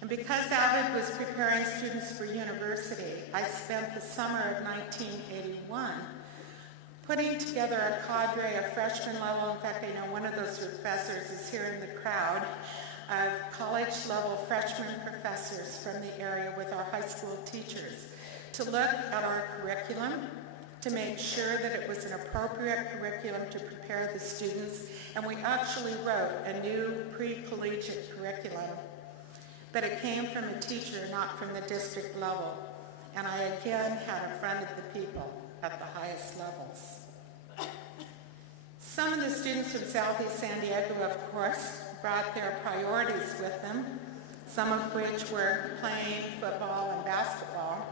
And because AVID was preparing students for university, I spent the summer of 1981 putting together a cadre of freshman level, in fact, I know one of those professors is here in the crowd, of college level freshman professors from the area with our high school teachers to look at our curriculum, to make sure that it was an appropriate curriculum to prepare the students, and we actually wrote a new pre-collegiate curriculum, but it came from a teacher, not from the district level, and I again had a friend of the people at the highest levels. Some of the students from Southeast San Diego, of course, brought their priorities with them, some of which were playing football and basketball.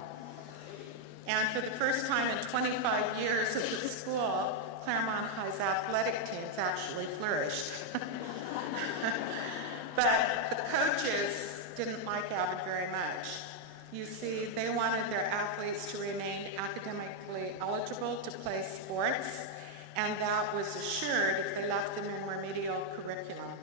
And for the first time in 25 years of the school, Claremont High's athletic teams actually flourished. But the coaches didn't like AVID very much. You see, they wanted their athletes to remain academically eligible to play sports, and that was assured if they left them in remedial curriculum.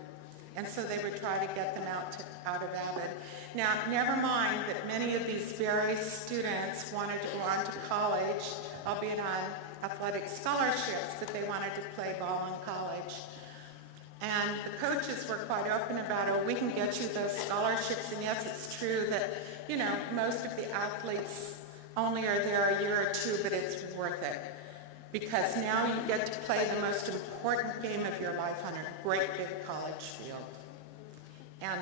And so they would try to get them out of AVID. Now, never mind that many of these very students wanted to go on to college, albeit on athletic scholarships, but they wanted to play ball in college. And the coaches were quite open about, oh, we can get you those scholarships, and yes, it's true that, you know, most of the athletes only are there a year or two, but it's worth it. Because now you get to play the most important game of your life on a great big college field. And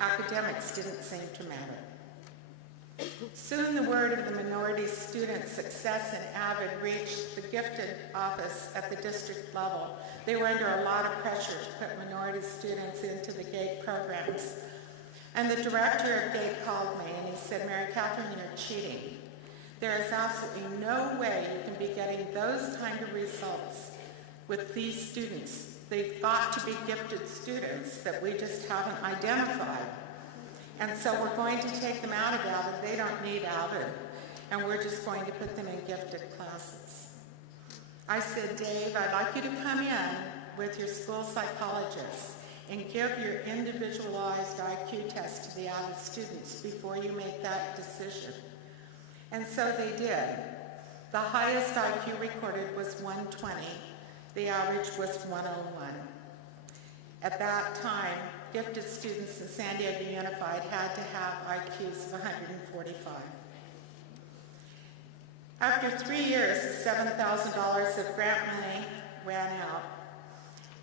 academics didn't seem to matter. Soon the word of the minority student success in AVID reached the gifted office at the district level. They were under a lot of pressure to put minority students into the GATE programs. And the director of GATE called me and he said, Mary Catherine, you're cheating. There is absolutely no way you can be getting those kind of results with these students. They've got to be gifted students that we just haven't identified. And so we're going to take them out of AVID. They don't need AVID. And we're just going to put them in gifted classes. I said, Dave, I'd like you to come in with your school psychologist and give your individualized IQ test to the AVID students before you make that decision. And so they did. The highest IQ recorded was 120. The average was 101. At that time, gifted students in San Diego Unified had to have IQs of 145. After 3 years, $7,000 of grant money ran out,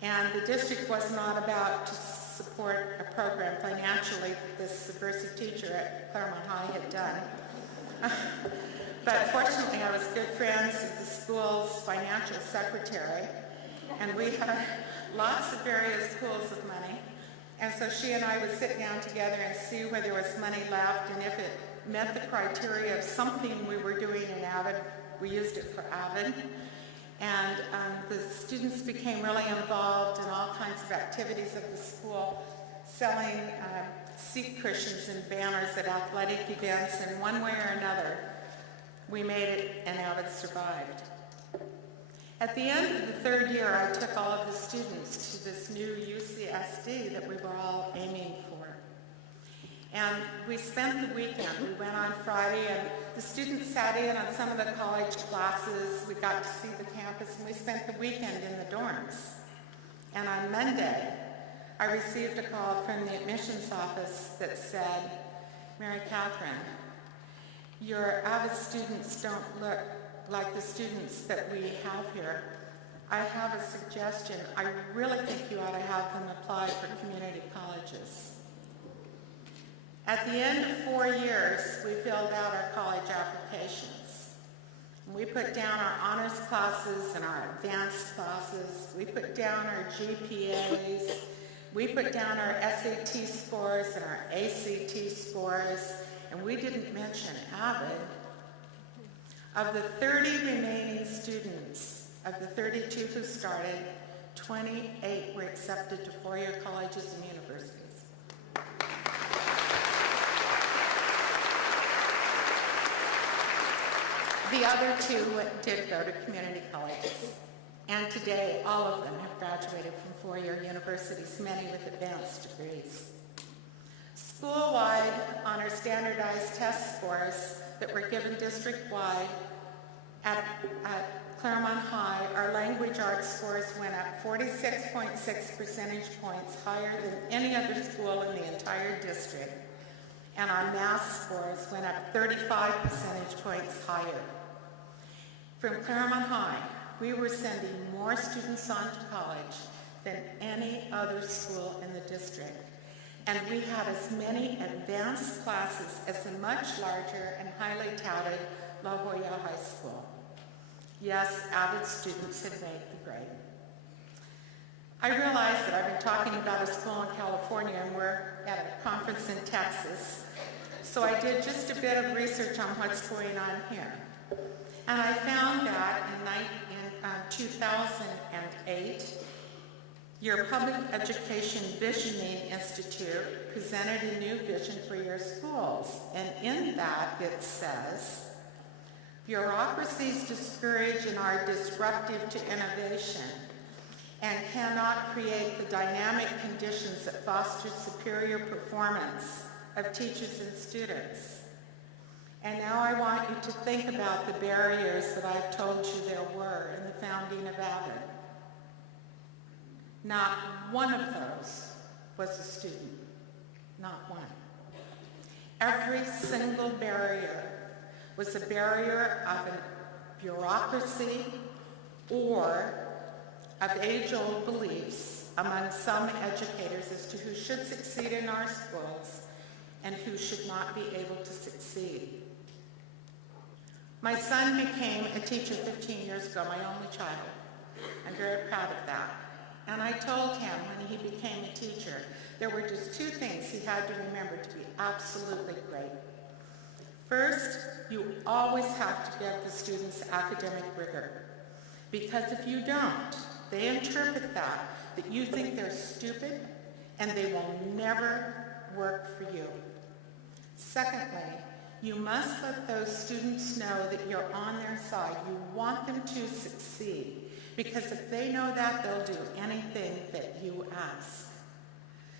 and the district was not about to support a program financially that this subversive teacher at Claremont High had done. But fortunately, I was good friends with the school's financial secretary, and we had lots of various pools of money. And so she and I would sit down together and see where there was money left, and if it met the criteria of something we were doing in AVID, we used it for AVID. And the students became really involved in all kinds of activities of the school, selling seat cushions and banners at athletic events, and one way or another, we made it and AVID survived. At the end of the third year, I took all of the students to this new UCSD that we were all aiming for. And we spent the weekend. We went on Friday, and the students sat in on some of the college classes. We got to see the campus, and we spent the weekend in the dorms. And on Monday, I received a call from the admissions office that said, Mary Catherine, your AVID students don't look like the students that we have here. I have a suggestion. I really think you ought to have them apply for community colleges. At the end of 4 years, we filled out our college applications. We put down our honors classes and our advanced classes. We put down our GPAs. We put down our SAT scores and our ACT scores, and we didn't mention AVID. Of the 30 remaining students, of the 32 who started, 28 were accepted to four-year colleges and universities. The other two did go to community colleges. And today, all of them have graduated from four-year universities, many with advanced degrees. School-wide, on our standardized test scores that were given district-wide, at Claremont High, our language arts scores went up 46.6 percentage points higher than any other school in the entire district, and our math scores went up 35 percentage points higher. From Claremont High, we were sending more students on to college than any other school in the district, and we had as many advanced classes as the much larger and highly touted La Jolla High School. Yes, AVID students had made the grade. I realize that I've been talking about a school in California and we're at a conference in Texas, so I did just a bit of research on what's going on here. And I found that in 2008, your Public Education Visioning Institute presented a new vision for your schools, and in that it says, bureaucracies discourage and are disruptive to innovation and cannot create the dynamic conditions that foster superior performance of teachers and students. And now I want you to think about the barriers that I've told you there were in the founding of AVID. Not one of those was a student, not one. Every single barrier was a barrier of a bureaucracy or of age-old beliefs among some educators as to who should succeed in our schools and who should not be able to succeed. My son became a teacher 15 years ago, my only child. I'm very proud of that. And I told him when he became a teacher, there were just two things he had to remember to be absolutely great. First, you always have to give the students academic rigor, because if you don't, they interpret that you think they're stupid and they will never work for you. Secondly, you must let those students know that you're on their side. You want them to succeed, because if they know that, they'll do anything that you ask.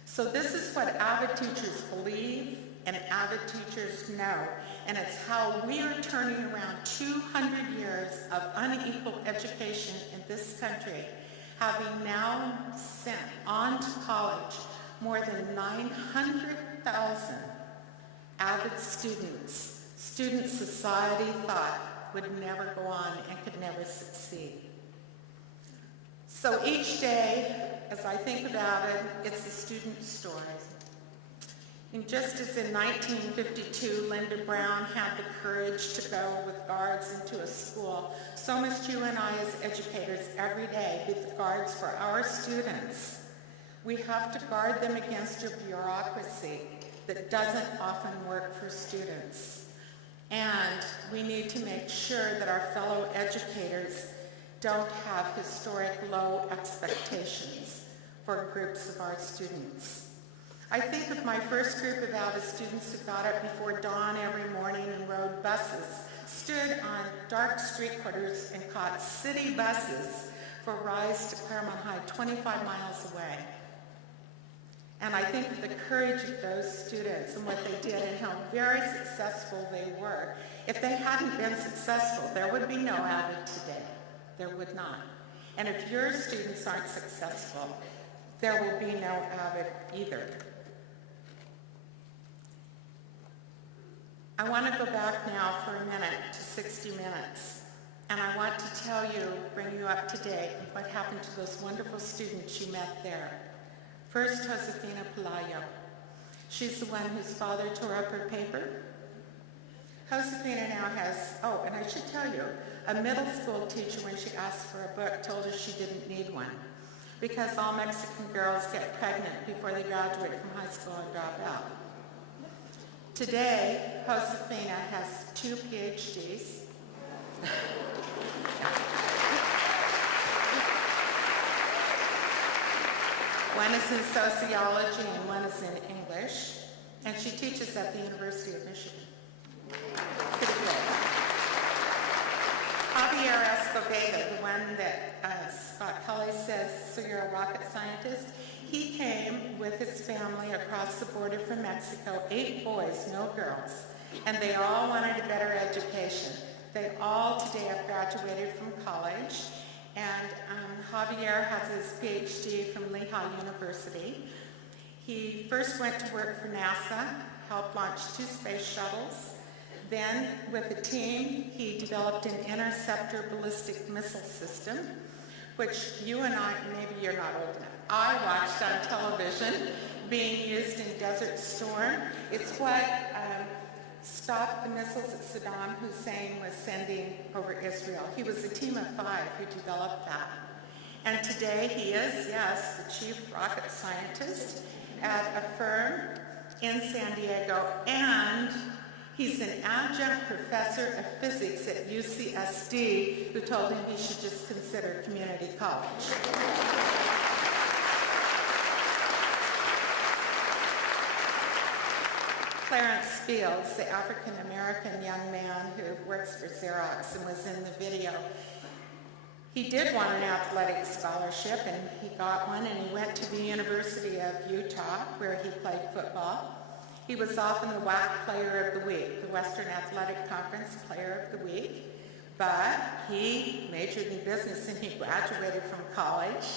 So this is what AVID teachers believe and AVID teachers know, and it's how we are turning around 200 years of unequal education in this country, having now sent on to college more than 900,000 AVID students society thought would never go on and could never succeed. So each day, as I think about it, it's the student story. And just as in 1952, Linda Brown had the courage to go with guards into a school, so must you and I as educators every day be the guards for our students. We have to guard them against a bureaucracy that doesn't often work for students. And we need to make sure that our fellow educators don't have historic low expectations for groups of our students. I think of my first group of AVID students who got up before dawn every morning and rode buses, stood on dark street corners and caught city buses for rides to Claremont High, 25 miles away. And I think of the courage of those students and what they did and how very successful they were. If they hadn't been successful, there would be no AVID today. There would not. And if your students aren't successful, there will be no AVID either. I want to go back now for a minute to 60 Minutes, and I want to tell you, bring you up to date on what happened to those wonderful students you met there. First, Josefina Pelayo. She's the one whose father tore up her paper. Josefina now has, oh, and I should tell you, a middle school teacher, when she asked for a book, told her she didn't need one, because all Mexican girls get pregnant before they graduate from high school and drop out. Today, Josefina has 2 PhDs. One is in sociology and one is in English, and she teaches at the University of Michigan. Pretty good. Javier Escobedo, the one that Scott Kelly says, so you're a rocket scientist, He came with his family across the border from Mexico, 8 boys, no girls, and they all wanted a better education. They all today have graduated from college, and Javier has his PhD from Lehigh University. He first went to work for NASA, helped launch 2 space shuttles. Then, with a team, he developed an interceptor ballistic missile system, which you and I, maybe you're not old enough, I watched on television being used in Desert Storm. It's what stopped the missiles that Saddam Hussein was sending over Israel. He was a team of 5 who developed that. And today he is, yes, the chief rocket scientist at a firm in San Diego, and he's an adjunct professor of physics at UCSD who told him he should just consider community college. Clarence Fields, the African-American young man who works for Xerox and was in the video, he did want an athletic scholarship, and he got one, and he went to the University of Utah, where he played football. He was often the WAC Player of the Week, the Western Athletic Conference Player of the Week, but he majored in business and he graduated from college,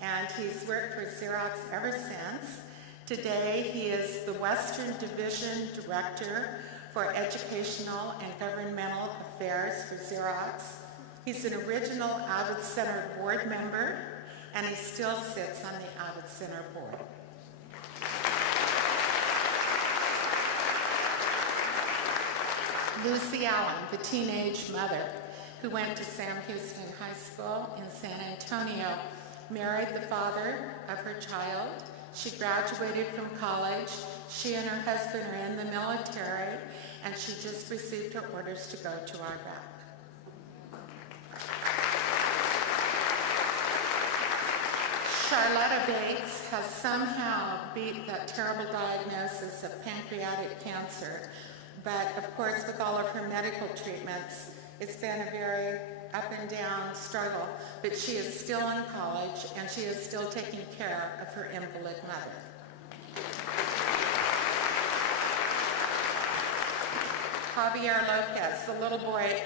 and he's worked for Xerox ever since. Today, he is the Western Division Director for Educational and Governmental Affairs for Xerox. He's an original AVID Center board member, and he still sits on the AVID Center board. Lucy Allen, the teenage mother who went to Sam Houston High School in San Antonio, married the father of her child. She graduated from college. She and her husband are in the military, and she just received her orders to go to Iraq. Charlotta Bates has somehow beat that terrible diagnosis of pancreatic cancer, but of course with all of her medical treatments, it's been a very up and down struggle, but she is still in college and she is still taking care of her invalid mother. Javier Lopez, the little boy,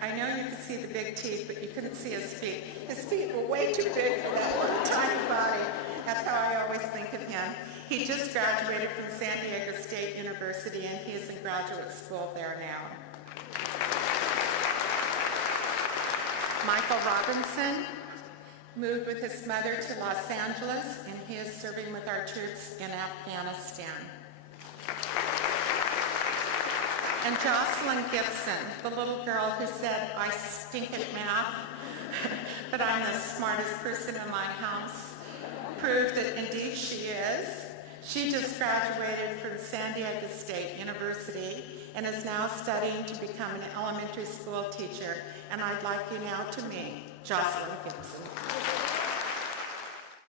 I know you could see the big teeth, but you couldn't see his feet. His feet were way too big for that little tiny body. That's how I always think of him. He just graduated from San Diego State University, and he is in graduate school there now. Michael Robinson moved with his mother to Los Angeles, and he is serving with our troops in Afghanistan. And Jocelyn Gibson, the little girl who said, "I stink at math, but I'm the smartest person in my house," proved that indeed she is. She just graduated from San Diego State University and is now studying to become an elementary school teacher. And I'd like you now to meet Jocelyn Gibson.